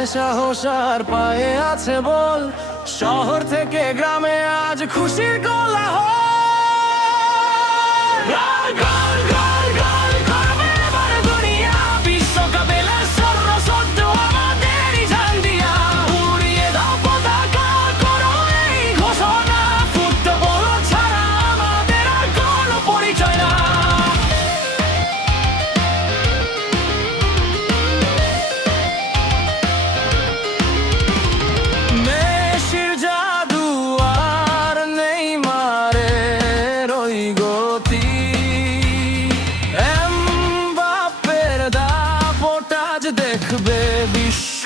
আছে সাহস আর পায়ে আছে বল, শহর থেকে গ্রামে আজ খুশির কোলাহল। গোল, গোল, গোল, গোল, করবে এবার দুনিয়া, বিশ্বকাপ এলে সর্বসত্য আমাদেরই ঝান্ডিয়া। উড়িয়ে দাও পতাকা, করো এই ঘোষণা, ফুটবল ছাড়া আমাদের আর কোনো পরিচয় না। মেসির জাদু আর নেইমারের ওই গতি, এমবাপ্পের দাপট আজ দেখবে বিশ্ব।